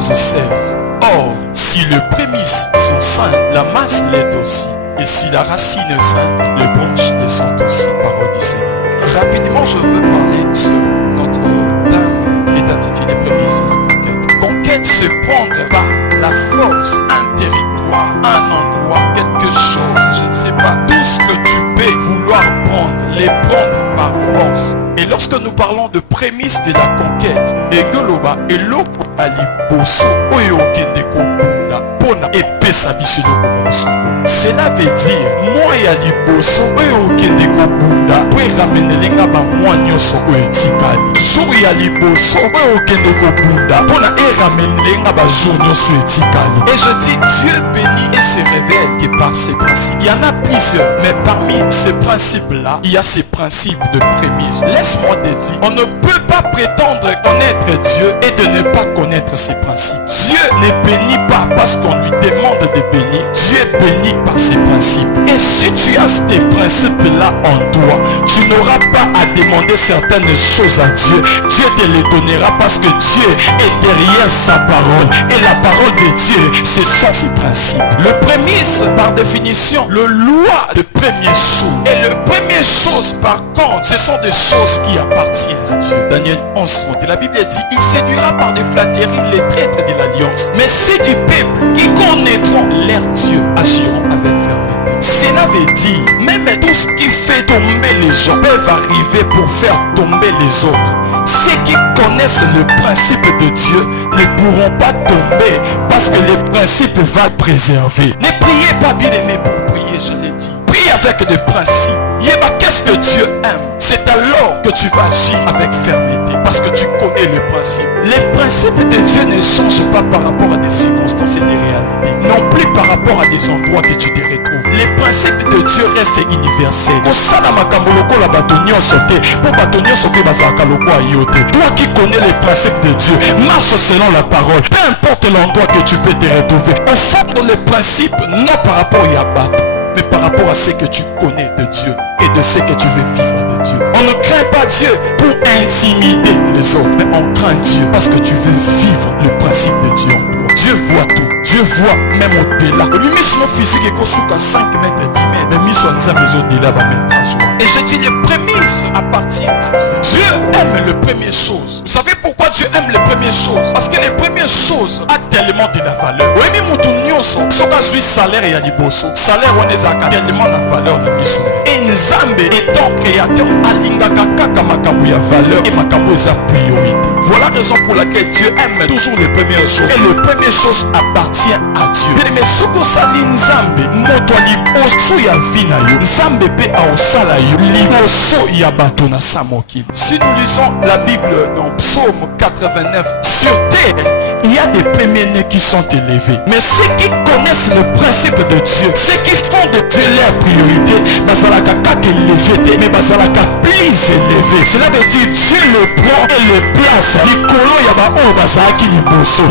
11:16. Or, si les prémices sont saintes, la masse l'est aussi. Et si la racine est sainte, les branches le sont aussi. Parole du Seigneur. Rapidement, je veux parler sur notre dame qui est intitulée prémices de la conquête. Conquête, c'est prendre par la force un territoire, un endroit, quelque chose, je ne sais pas. Tout ce que tu peux vouloir prendre, les prendre par force. Et lorsque nous parlons de prémices de la conquête, Egoloba et Loko Ali Bosso, Oyo Kendeko Bunda, Pona et Pesa Bisilo Komonso. Cela veut dire, moi et Ali Bosso, Oyo Kendeko Bunda, pour ramener les gars, moi nyoso Oetikali. Jour et Ali Bosso, Oyo Kendeko Bunda, Pona et ramener les gars, jour nyoso Oetikali. Et je dis, Dieu bénit et se révèle que par ces principes. Il y en a plusieurs, mais parmi ces principes-là, il y a ces principes de prémices. Laisse-moi te dire, on ne peut pas prétendre connaître Dieu et de ne pas connaître ses principes. Dieu ne bénit pas parce qu'on lui demande de bénir. Dieu est béni par ses principes. Et si tu as ces principes-là en toi, tu n'auras pas à demander certaines choses à Dieu. Dieu te les donnera parce que Dieu est derrière sa parole. Et la parole de Dieu, ce sont ses principes. Le prémisse, par définition, le loi de première chose. Et le première chose, par contre, ce sont des choses qui appartiennent à Dieu. Daniel 11, la Bible dit, il séduira par des flatteries les traîtres de l'alliance. Mais c'est du peuple qui connaîtront leur Dieu, agiront avec fermeté. Cela veut dire, même tout ce qui fait tomber les gens peuvent arriver pour faire tomber les autres. Ceux qui connaissent le principe de Dieu ne pourront pas tomber parce que le principe va préserver. Ne priez pas bien aimé pour prier, je l'ai dit. Prie avec des principes. Yéba, qu'est-ce que Dieu aime? C'est alors que tu vas agir avec fermeté parce que tu connais le principe. Les principes de Dieu ne changent pas par rapport à des circonstances et des réalités. Non plus par rapport à des endroits que tu te retrouves. Les principes de Dieu restent universels. Toi qui connais les principes de Dieu, marche selon la parole. Peu importe l'endroit que tu peux te retrouver. Au fond de les principes, non par rapport à Yabato, mais par rapport à ce que tu connais de Dieu et de ce que tu veux vivre de Dieu. On ne craint pas Dieu pour intimider les autres, mais on craint Dieu parce que tu veux vivre le principe de Dieu en toi. Dieu voit tout. Dieu voit même au-delà. Le mission physique est qu'à 5 mètres, 10 mètres. Mais mission au-delà va métrage. Et je dis, les prémices appartiennent à Dieu. Dieu aime les premières choses. Vous savez pourquoi Dieu aime les premières choses? Parce que les premières choses ont tellement de la valeur. Oui, mais salaire et aliboso. Salaire, on est à tellement la valeur de mission. Et Nzambe étant créateur, alingaka kaka makambo ya valeur et makambo sa priorité. Voilà la raison pour laquelle Dieu aime toujours les premières choses. Et les premières choses appartiennent à Dieu. Mais ce que ça dit Nzambe, moto liboso ya vina yo. Nzambe pe aosala yo. Liboso ya bato na samoki. Si nous lisons la Bible dans Psaume 89, sur terre, il y a des premiers-nés qui sont élevés. Mais ceux qui connaissent le principe de Dieu, ceux qui font de Dieu leur priorité, basalaka kaka élevé, mais basalaka plus élevé. Cela veut dire Dieu le prend et le place. Nikolo yaba o basalaki liboso.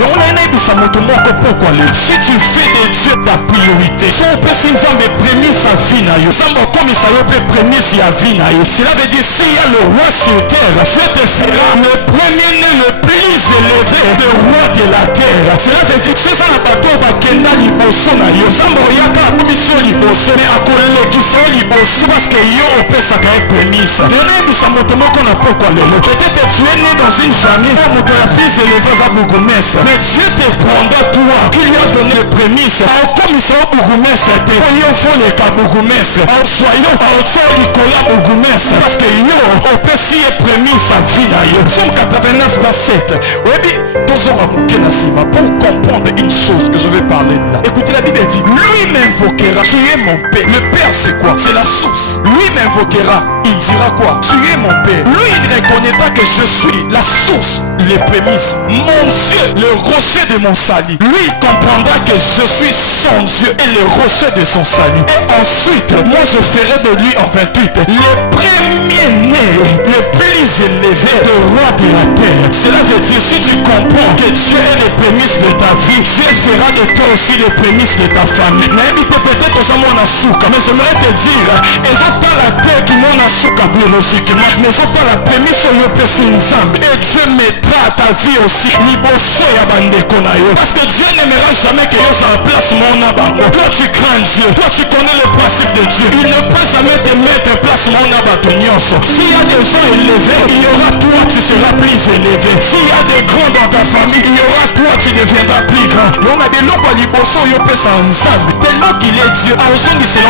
Si tu fais de Dieu ta priorité, si on peut si Nzambe prémisse sa vie na yo, Nzambe comme ça peut prémisse sa vie na yo. Cela veut dire s'il y a le roi sur terre, Dieu te fera le premier-né le plus élevé, le roi de la terre. Cela veut dire c'est ça la bateau bakenda liboso na yo. Nzambe yaka commission liboso, mais akole qui so liboso parce que yo opesaka prémisse. Le nébis sa motomoko na pourquoi le peut-être tu es né dans une famille où moto ya plus élevé za bougomesse, mais Dieu te prendra toi qui lui a donné les prémices. Comme il sera bougomesse, te yo faut les kabougomesse. En soyons en tiers Nicolas bougomesse parce que yo opesi et prémisse sa vie na yo. Psaume 89 verset 7. Oui, tozora mukena sima pour comprendre une chose que je vais parler de là. Écoutez, la Bible dit, lui m'invoquera, tu es mon père. Le père c'est quoi? C'est la source. Lui m'invoquera, il dira quoi? Tu es mon père. Lui il reconnaîtra que je suis la source, les prémices, mon Dieu, le rocher de mon salut. Lui il comprendra que je suis son Dieu et le rocher de son salut. Et ensuite, moi je ferai de lui en 28 le premier-né, le plus élevé de roi de la terre. Cela veut dire, si tu comprends que Dieu est les prémices de ta vie, Dieu fera de toi aussi les prémices de ta famille. peut-être aux hommes on a souka, mais j'aimerais te dire, ils ont pas la terre qui m'ont a souka biologiquement, mais ils ont pas la prémisse au yopesi nzambe. Et Dieu mettra ta vie aussi liboso ya bandeko na yo. Parce que Dieu n'aimera jamais que yo en place mon abango. Toi tu crains Dieu, toi tu connais le principe de Dieu. Il ne peut jamais te mettre place mon abato nyonso. S'il y a des gens élevés, il y aura toi tu seras plus élevé. S'il y a des grands dans ta famille, il y aura toi tu deviendras plus grand. Yo na biloko liboso yo pesa nzambe. Tellement qu'il est Dieu, azongisela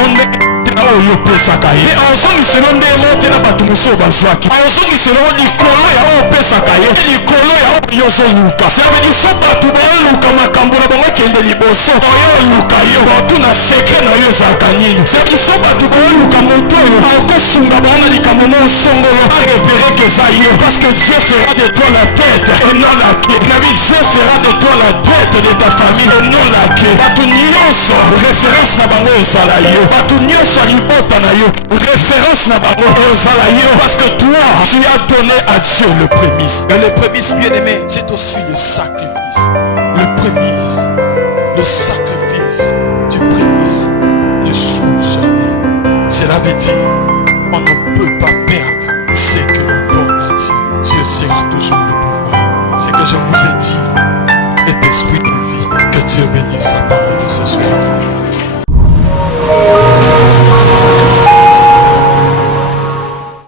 oyo opesaka ye azongisela nde na bato mosusu bazwaki azongisela likolo ya oyo opesaka ye likolo ya oyo ozoluka sabedi so bato baoluka makambo na bango ekende liboso oyo oluka yo batuna sekre na yo ezalaka nini sabedi so bato baoluka moto oyo akofunga bango na likambo mosongolo arepere ke eza yo parce que Dieu fera de toi la tête et non la queue nabi Dieu fera de toi la tête de ta famille et non la queue bato nyonso référence na bango ezala yo bato nyonso libota na yo référence na bango ezala yo parce que toi tu as donné à Dieu le prémisse. Et le prémisse bien aimé c'est aussi le sacrifice. Le prémisse, le sacrifice du prémisse ne joue jamais. Cela veut dire on ne peut pas perdre ce que l'on donne à Dieu. Dieu sera toujours le pouvoir. Ce que je vous ai dit est esprit de vie. Que Dieu bénisse sa parole de ce soir.